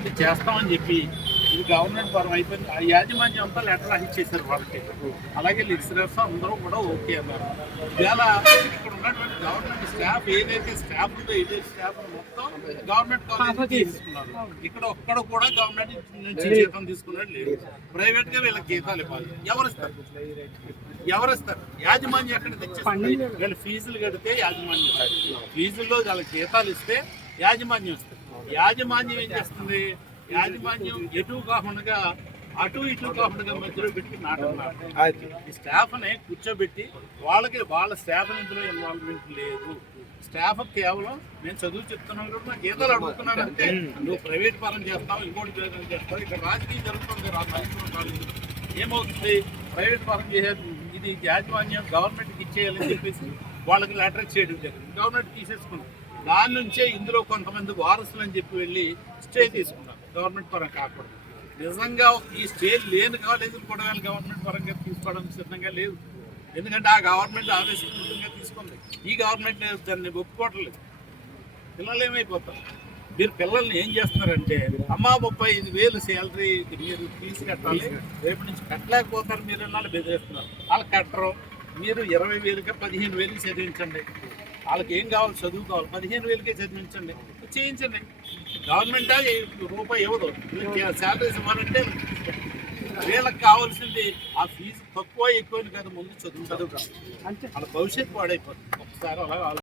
ఇది చేస్తామని చెప్పి ఇది గవర్నమెంట్ పరం అయిపోయింది. ఆ యాజమాన్యం అంతా లెటర్ రాసిచ్చేసారు వాళ్ళకి. అలాగే లెక్చరర్స్ అందరూ కూడా ఓకే అన్నారు. ఇవాళ ఇక్కడ ఉన్నటువంటి గవర్నమెంట్ స్టాఫ్ ఏదైతే స్టాఫ్ ఉందో ఇదే స్టాఫ్ మొత్తం గవర్నమెంట్ కాలేజ్ తీసుకున్నారు. ఇక్కడ ఒక్కడ కూడా గవర్నమెంట్ నుంచి జీతం తీసుకున్నాడు లేదు. ప్రైవేట్ గా వీళ్ళకి జీతాలు ఇవ్వాలి. ఎవరిస్తారు? యాజమాన్యం ఎక్కడ తెచ్చేస్తారు? వీళ్ళు ఫీజులు కడితే యాజమాన్యం, ఫీజుల్లో వాళ్ళకి జీతాలు ఇస్తే యాజమాన్యం ఇస్తారు. యాజమాన్యం ఏం చేస్తుంది? యాజమాన్యం ఎటు కాకుండా అటు ఇటు కాకుండా మధ్యలో పెట్టి నాటున్నారు. ఈ స్టాఫ్ని కూర్చోబెట్టి వాళ్ళ స్టాఫ్ ఇందులో ఇన్వాల్వ్మెంట్ లేదు. స్టాఫ్ కేవలం నేను చదువు చెప్తున్నాను కూడా నాకు గీతాలు అడుగుతున్నాను అంటే నువ్వు ప్రైవేట్ పరం చేస్తావు, ఇంకోటి చేస్తావు. ఇక్కడ రాజకీయం జరుగుతుంది. కాలేజీలో ఏమవుతుంది? ప్రైవేట్ పరం చేసేది ఇది యాజమాన్యం గవర్నమెంట్కి ఇచ్చేయాలని చెప్పేసి వాళ్ళకి లెటర్ చేయడం జరిగింది. గవర్నమెంట్ తీసేసుకున్నాం. దాని నుంచే ఇందులో కొంతమంది వారసులు అని చెప్పి వెళ్ళి స్టే తీసుకున్నారు. గవర్నమెంట్ పరం కాకూడదు. నిజంగా ఈ స్టే లేని కాలేజీలు కూడా వాళ్ళు గవర్నమెంట్ పరంగా తీసుకోవడం సిద్ధంగా లేదు. ఎందుకంటే ఆ గవర్నమెంట్ ఆవేశపూర్వకంగా తీసుకుంది. ఈ గవర్నమెంట్ దాన్ని ఒప్పుకోవట్లేదు. పిల్లలు ఏమైపోతారు? మీరు పిల్లల్ని ఏం చేస్తున్నారంటే అమ్మా 35,000 శాలరీ మీరు ఫీజు కట్టాలి, రేపు నుంచి కట్టలేకపోతారు మీరు అన్నాళ్ళు బెదిరిస్తున్నారు. వాళ్ళు కట్టరు. మీరు 20,000కి 15,000కి చదివించండి. వాళ్ళకి ఏం కావాలి? చదువు కావాలి. 15,000కే చదివించండి, చేయించండి. గవర్నమెంట్ రూపాయి ఇవ్వదు. శాలరీస్ ఇవ్వాలంటే వీళ్ళకి కావాల్సింది ఆ ఫీజు తక్కువ ఎక్కువ కాదు, ముందు చదువు వాళ్ళ భవిష్యత్తు పాడైపోతుంది. ఒకసారి అలా